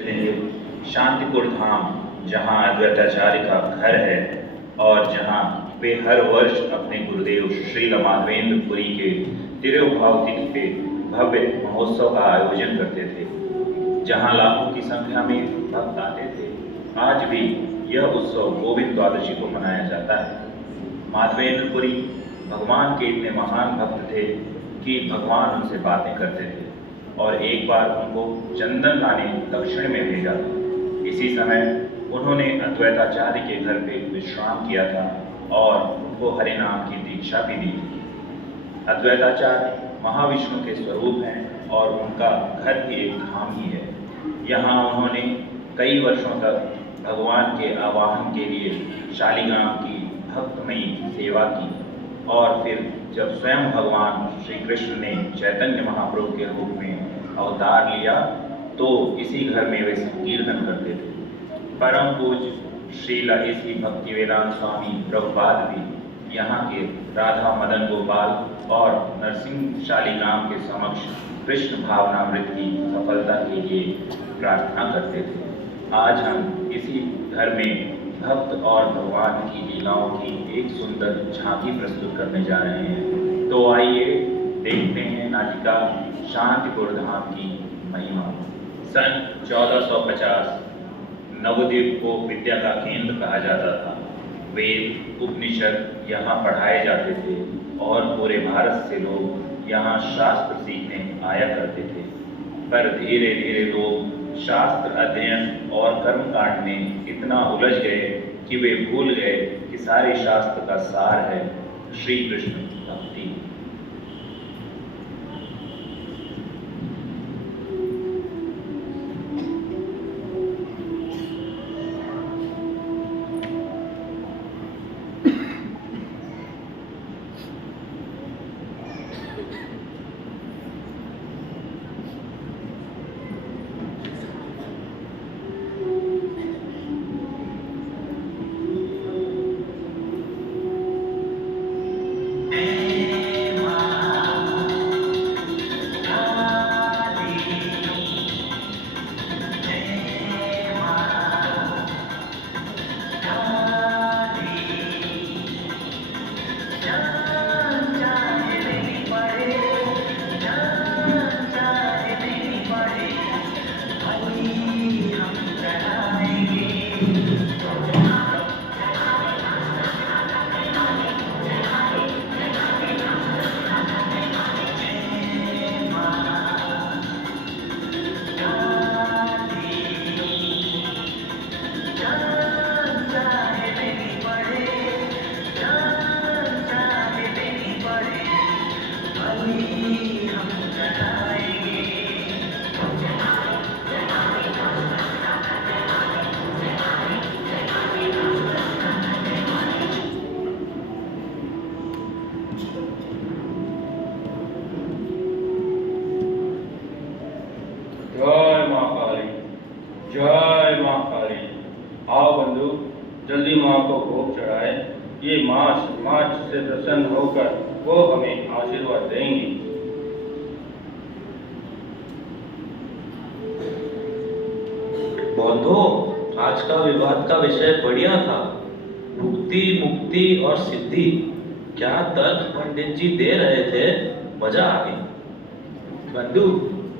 शांतिपुर धाम, जहाँ अद्वैताचार्य का घर है और जहाँ वे हर वर्ष अपने गुरुदेव श्री माधवेंद्र पुरी के तिरुभाव तिथि पे भव्य महोत्सव का आयोजन करते थे, जहाँ लाखों की संख्या में भक्त आते थे। आज भी यह उत्सव गोविंद द्वादशी को मनाया जाता है। माधवेंद्र पुरी भगवान के इतने महान भक्त थे कि भगवान उनसे बातें करते थे और एक बार उनको चंदन लाने दक्षिण में भेजा। इसी समय उन्होंने अद्वैताचार्य के घर पे विश्राम किया था और उनको हरि नाम की दीक्षा भी दी थी। अद्वैताचार्य महाविष्णु के स्वरूप हैं और उनका घर भी एक धाम ही है। यहाँ उन्होंने कई वर्षों तक भगवान के आवाहन के लिए शालिग्राम की भक्तमयी सेवा की और फिर जब स्वयं भगवान श्री कृष्ण ने चैतन्य महाप्रभु के रूप में अवतार लिया तो इसी घर में वे संकीर्तन करते थे। परम पूज्य श्रील इसी भक्तिवेदांत स्वामी प्रभुपाद भी यहाँ के राधा मदन गोपाल और नरसिंह शालिग्राम के समक्ष कृष्ण भावनामृत की सफलता के लिए प्रार्थना करते थे। आज हम इसी घर में भक्त और भगवान की लीलाओं की एक सुंदर झांकी प्रस्तुत करने जा रहे हैं। तो आइए देखते हैं नाटिका शांतिपुर धाम की महिमा। सन 1450 नवद्वीप को विद्या का केंद्र कहा जाता था। वेद उपनिषद यहाँ पढ़ाए जाते थे और पूरे भारत से लोग यहाँ शास्त्र सीखने आया करते थे। पर धीरे धीरे लोग शास्त्र अध्ययन और कर्मकांड में इतना उलझ गए कि वे भूल गए कि सारे शास्त्र का सार है श्री कृष्ण भक्ति। जय माँ काली। आओ बंधु, जल्दी माँ को भोग चढ़ाए। ये माँ से प्रसन्न होकर वो हमें आशीर्वाद देंगी। बंधु, आज का विवाद का विषय बढ़िया था। भुक्ति, मुक्ति और सिद्धि। क्या तर्क पंडित जी दे रहे थे, मजा आ गई। बंधु,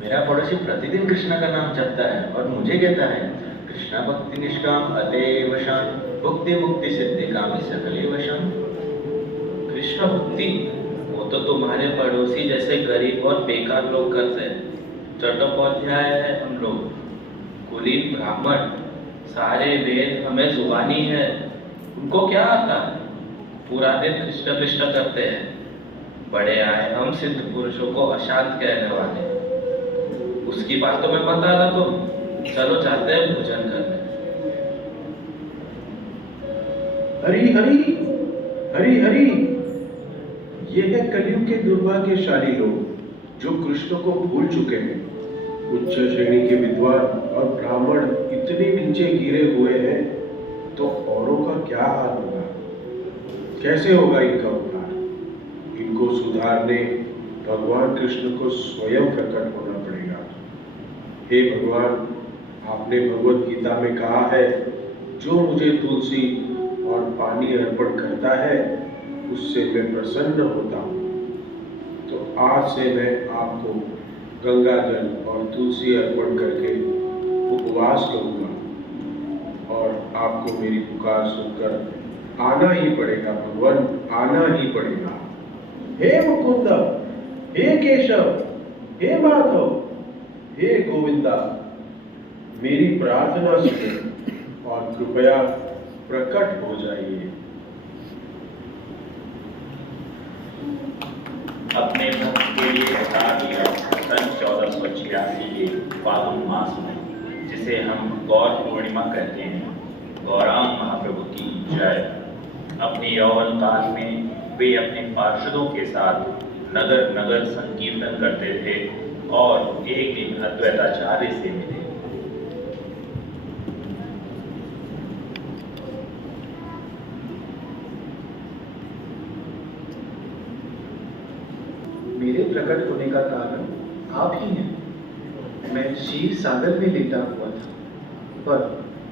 मेरा पड़ोसी प्रतिदिन कृष्णा का नाम जपता है और मुझे कहता है कृष्णा भक्ति निष्काम अतएव शान भुक्ति मुक्ति सिद्धि कामी सकलेव शान। कृष्ण भक्ति वो तो तुम्हारे पड़ोसी जैसे गरीब और बेकार लोग करते हैं। चट्टोपाध्याय है हम लोग, कुलीन ब्राह्मण, सारे वेद हमें जुबानी है। उनको क्या आता है? पूरा दिन कृष्ण कृष्ण करते हैं। बड़े आए हम सिद्ध पुरुषों को अशांत कहने वाले। उसकी बात तो मैं बता रहा तुम। चलो चाहते हैं भोजन करने। हरी हरी हरी हरी। ये है कलयुग के दुर्भाग्यशाली लोग जो कृष्ण को भूल चुके हैं। उच्च श्रेणी के विद्वान और ब्राह्मण इतने नीचे गिरे हुए हैं तो औरों का क्या हाल होगा? कैसे होगा इनका उद्धार? इनको सुधारने भगवान कृष्ण को स्वयं प्रकट होना पड़ेगा। हे भगवान, आपने भगवत गीता में कहा है, जो मुझे तुलसी और पानी अर्पण करता है उससे मैं प्रसन्न होता हूँ। तो आज से मैं आपको गंगा जल और तुलसी अर्पण करके उपवास करूँगा और आपको मेरी पुकार सुनकर आना ही पड़ेगा भगवान, आना ही पड़ेगा। हे मुकुंद, हे केशव, हे माधव, हे गोविंदा, मेरी प्रार्थना सुने और कृपया प्रकट हो जाइए। अपने भक्त के लिए अवतार लिया सन 1486 के फाल्गुन मास में, जिसे हम गौर पूर्णिमा कहते हैं। गौरांग महाप्रभु की जय। अपने यौवन काल में वे अपने पार्षदों के साथ नगर नगर संकीर्तन करते थे और एक दिन अद्वैताचार्य से मिले। मेरे प्रकट होने का कारण आप ही हैं। मैं क्षीर सागर में लेटा हुआ था, पर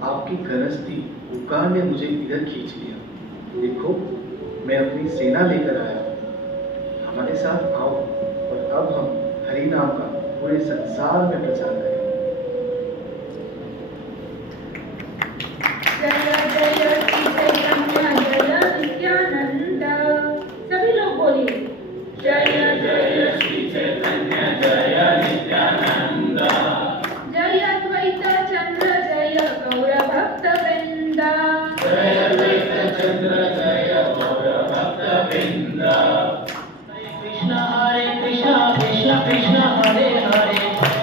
आपकी गरजती पुकार ने मुझे इधर खींच लिया। देखो, मैं अपनी सेना लेकर आया हूँ। हमारे साथ आओ और अब हम हरि नाम का पूरे संसार में प्रचार करें। जय जय श्री चैतन्य जय नित्यानंद। सभी लोग बोलिए जय जय श्री चैतन्य जय नित्यानंद। जय अद्वैत चंद्र जय गौर भक्त वृंद। जय अद्वैत चंद्र जय गौर भक्त वृंद। हरे कृष्णा कृष्ण कृष्ण हरे हरे,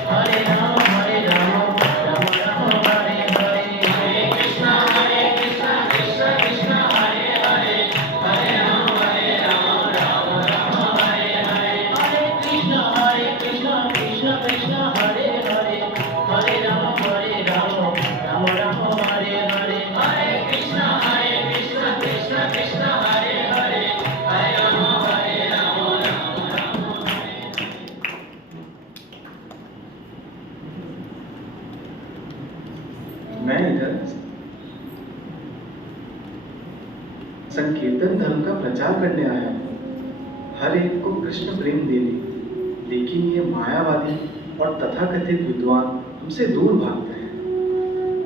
हरे राम राम राम हरे हरे। हरे कृष्णा कृष्ण कृष्ण हरे हरे, हरे राम राम राम हरे हरे। हरे कृष्णा कृष्ण कृष्ण हरे हरे, हरे राम राम राम हरे हरे। हरे कृष्णा कृष्ण कृष्ण हरे हरे, हरे राम राम राम मैं इधर संकीर्तन धर्म का प्रचार करने आया हूँ, हर एक को कृष्ण प्रेम देने। लेकिन ये मायावादी और तथाकथित विद्वान हमसे दूर भागते हैं।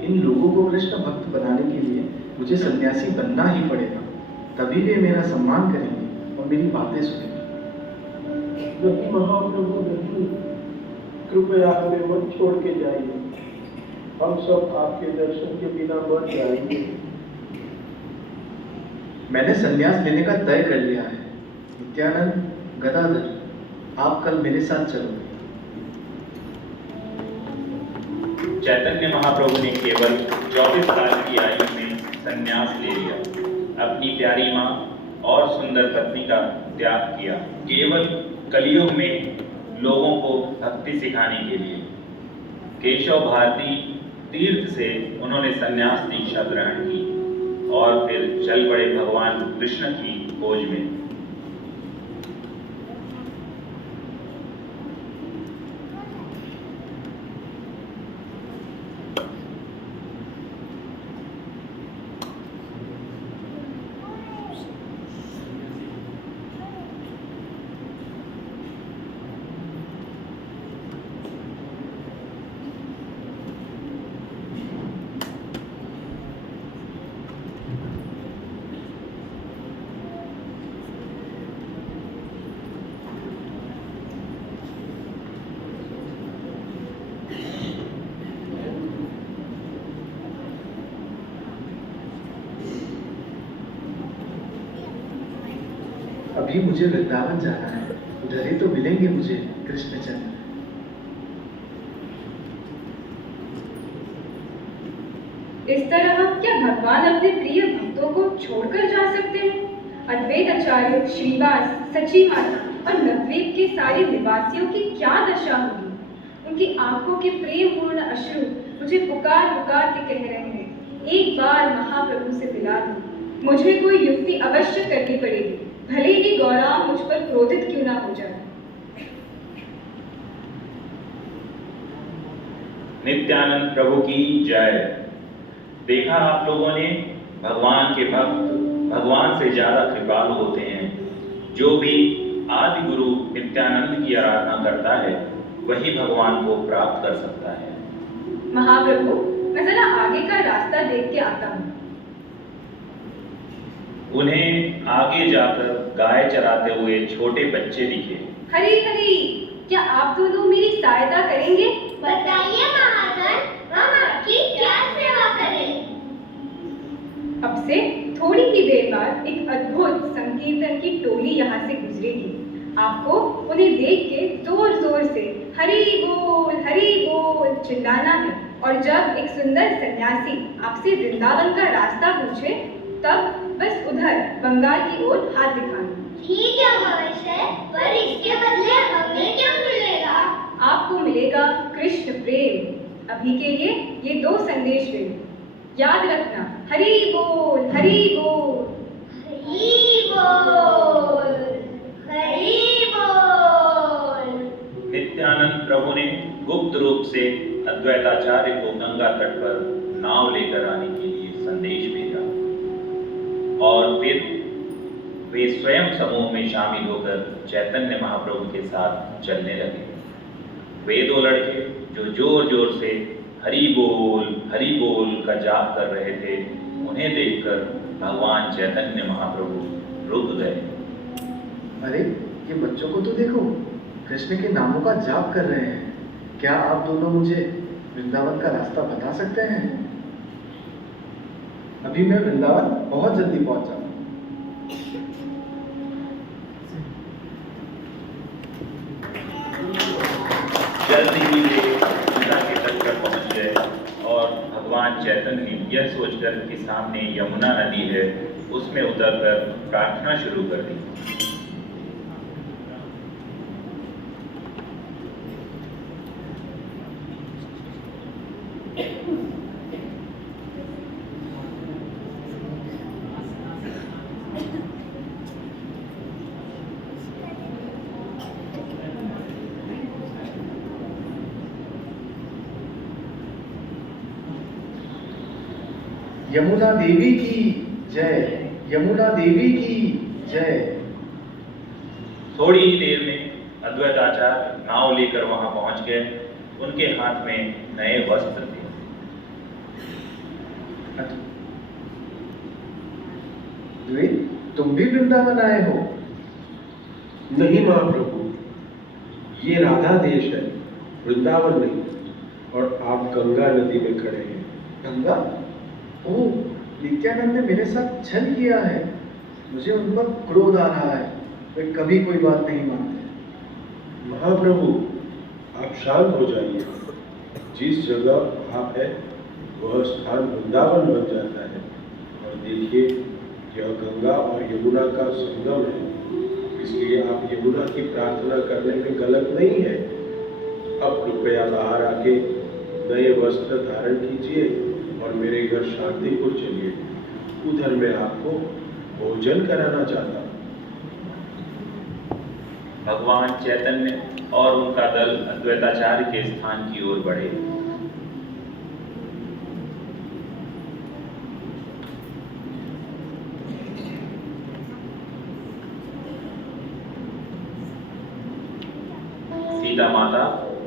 इन लोगों को कृष्ण भक्त बनाने के लिए मुझे सन्यासी बनना ही पड़ेगा, तभी वे मेरा सम्मान करेंगे और मेरी बातें सुनेंगे। नहीं महाप्रभु नहीं, कृपया हमें मत छोड़ के जाइए। हम सब आपके दर्शन के बिना मर जाएंगे। मैंने संन्यास लेने का तय कर लिया है। नित्यानंद, गदाधर, आप कल मेरे साथ चलोगे। चैतन्य महाप्रभु ने केवल 24 साल की आयु में संन्यास ले लिया। अपनी प्यारी माँ और सुंदर पत्नी का त्याग किया, केवल कलयुग में लोगों को भक्ति सिखाने के लिए। केशव भारती तीर्थ से उन्होंने संन्यास दीक्षा ग्रहण की और फिर चल पड़े भगवान कृष्ण की खोज में। अभी मुझे वृंदावन जाना है, उधर ही तो मिलेंगे मुझे कृष्णचंद्र। इस तरह क्या भगवान अपने प्रिय भक्तों को छोड़कर जा सकते हैं? अद्वैत आचार्य, श्रीवास, सची माता और नवद्वीप के सारे निवासियों की क्या दशा होगी? उनकी आंखों के प्रेम पूर्ण अश्रु मुझे पुकार पुकार के कह रहे हैं, एक बार महाप्रभु से मिला दो। मुझे कोई युक्ति अवश्य करनी पड़ेगी, भले ही गौरांग मुझ पर क्रोधित क्यों ना हो जाए। नित्यानंद प्रभु की जय। देखा आप लोगों ने, भगवान के भक्त भगवान से ज्यादा कृपालु होते हैं। जो भी आदि गुरु नित्यानंद की आराधना करता है वही भगवान को प्राप्त कर सकता है। महाप्रभु, मैं जरा आगे का रास्ता देख के आता हूँ। उन्हें आगे जाकर गाय चराते हुए छोटे बच्चे दिखे। हरी हरी, क्या आप दोनों मेरी सहायता करेंगे? बताइए महाजन, हम आपकी क्या सेवा करें? अब से थोड़ी ही देर बाद एक अद्भुत संकीर्तन की टोली यहाँ से गुजरेगी। आपको उन्हें देख के जोर जोर से हरि बोल चिल्लाना है। और जब एक सुंदर सन्यासी आपसे वृंदावन का रास्ता पूछे तब बस उधर बंगाल की ओर हाथ दिखाना। ठीक है महाशय, पर इसके बदले हमें क्या मिलेगा? आपको मिलेगा कृष्ण प्रेम। अभी के लिए ये 2 संदेश ले लो। याद रखना, हरि बोल हरि बोल। हरि बोल हरि बोल। नित्यानंद प्रभु ने गुप्त रूप से अद्वैताचार्य को गंगा तट पर नाव लेकर आने के लिए संदेश भेजा और फिर वे स्वयं समूह में शामिल होकर चैतन्य महाप्रभु के साथ चलने लगे। वे 2 लड़के जो जोर जोर से हरि बोल का जाप कर रहे थे, उन्हें देखकर भगवान चैतन्य महाप्रभु रुक गए। अरे, ये बच्चों को तो देखो, कृष्ण के नामों का जाप कर रहे हैं। क्या आप दोनों मुझे वृंदावन का रास्ता बता सकते हैं? अभी मैं वृंदावन बहुत जल्दी पहुंच जाऊंगा। जल्दी ही वे गंगा के तट पर पहुंच गए और भगवान चैतन्य यह सोचकर कि सामने यमुना नदी है, उसमें उतरकर प्रार्थना शुरू कर दी। यमुना देवी की जय, यमुना देवी की जय। थोड़ी ही देर में अद्वैताचार्य नाव लेकर वहां पहुंच गए। उनके हाथ में नए वस्त्र थे। तुम भी वृंदावन आए हो? नहीं महाप्रभु, ये राधा देश है, वृंदावन नहीं। और आप गंगा नदी में खड़े हैं। गंगा? ओह, नित्यानंद ने मेरे साथ छल किया है। मुझे उन पर क्रोध आ रहा है। वे कभी कोई बात नहीं मानते। महाप्रभु, आप शांत हो जाइए। जिस जगह आप है वह स्थान वृंदावन बन जाता है। और देखिए, यह गंगा और यमुना का संगम है, इसलिए आप यमुना की प्रार्थना करने में गलत नहीं है। अब कृपया बाहर आके नए वस्त्र धारण कीजिए और मेरे घर शांतिपुर चलिए। उधर मैं आपको भोजन कराना चाहता हूँ। भगवान चैतन्य और उनका दल अद्वैताचार्य के स्थान की ओर बढ़े। सीता माता,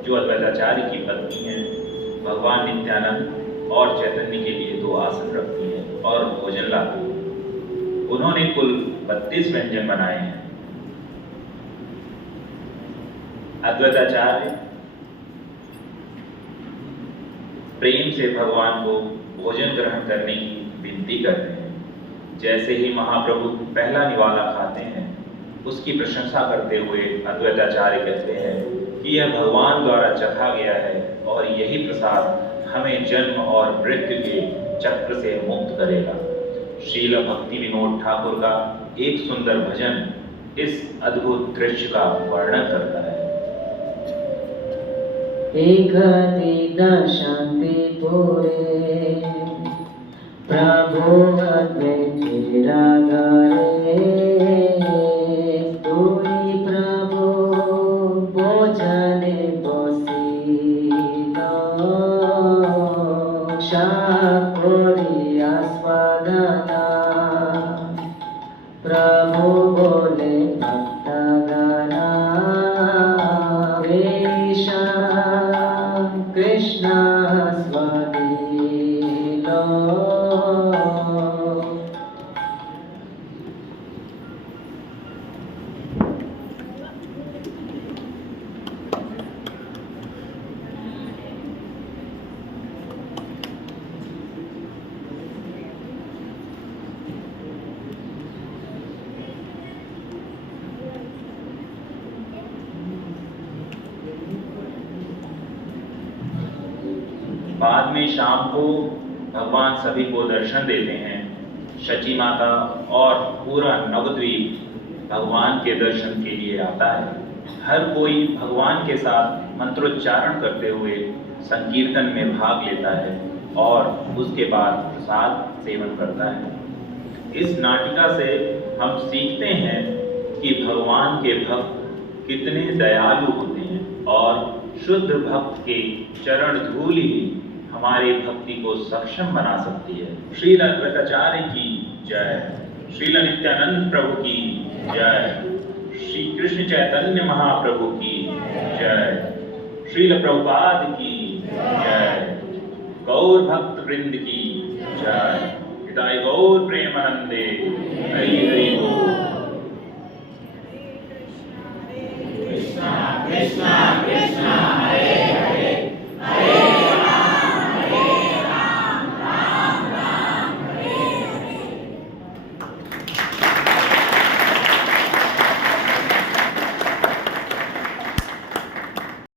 जो अद्वैताचार्य की पत्नी है, भगवान नित्यानंद और चैतन्य के लिए 2 आसन रखती हैं और भोजन लाती हैं। उन्होंने कुल 32 व्यंजन बनाए हैं। अद्वैताचार्य प्रेम से भगवान को भोजन ग्रहण करने की विनती करते हैं। जैसे ही महाप्रभु पहला निवाला खाते हैं, उसकी प्रशंसा करते हुए अद्वैताचार्य कहते हैं कि यह भगवान द्वारा चखा गया है और यही प्रसाद हमें जन्म और मृत्यु के चक्र से मुक्त करेगा। श्रील भक्ति विनोद ठाकुर का एक सुंदर भजन इस अद्भुत दृश्य का वर्णन करता है। एक दिन शांतिपुरे प्रभु तेरा घरे तुई प्रभु भोजने बसिल कोरिया स्वदाना प्रभु बोले भक्तगणा वेशा कृष्ण स्वलीलो बाद में शाम को भगवान सभी को दर्शन देते हैं। शची माता और पूरा नवद्वीप भगवान के दर्शन के लिए आता है। हर कोई भगवान के साथ मंत्रोच्चारण करते हुए संकीर्तन में भाग लेता है और उसके बाद प्रसाद सेवन करता है। इस नाटिका से हम सीखते हैं कि भगवान के भक्त कितने दयालु होते हैं और शुद्ध भक्त के चरण धूल ही हमारी भक्ति को सक्षम बना सकती है। श्रील अद्वैताचार्य की जय, श्रील नित्यानंद प्रभु की जय, श्री कृष्ण चैतन्य महाप्रभु की जय, श्रील प्रभुपाद की जय, गौर भक्त वृंद की जय, हिताय गौर प्रेमानंदे, हरि हरि बोल। कृष्णा कृष्णा कृष्णा